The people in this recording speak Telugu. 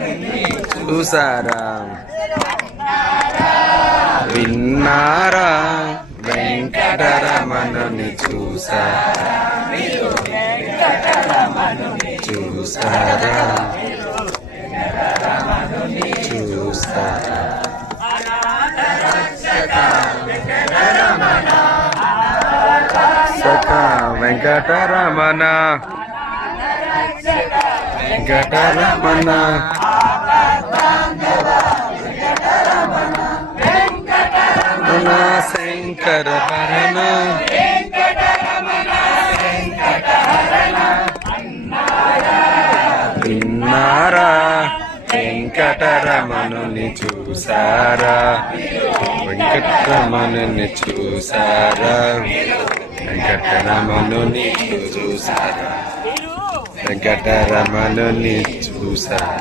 చూసారా? విన్నారా? వెంకటరమణుని చూసారా? చూసారా? చూసారా? వెంకటరమణ. వెంకటరమణ. శంకర హరణ విన్నారా? వెంకటరమణుని చూసారా? వెంకటరమణుని చూసారా? వెంకటరమణుని చూసారా? వెంకటరమణుని చూసారా?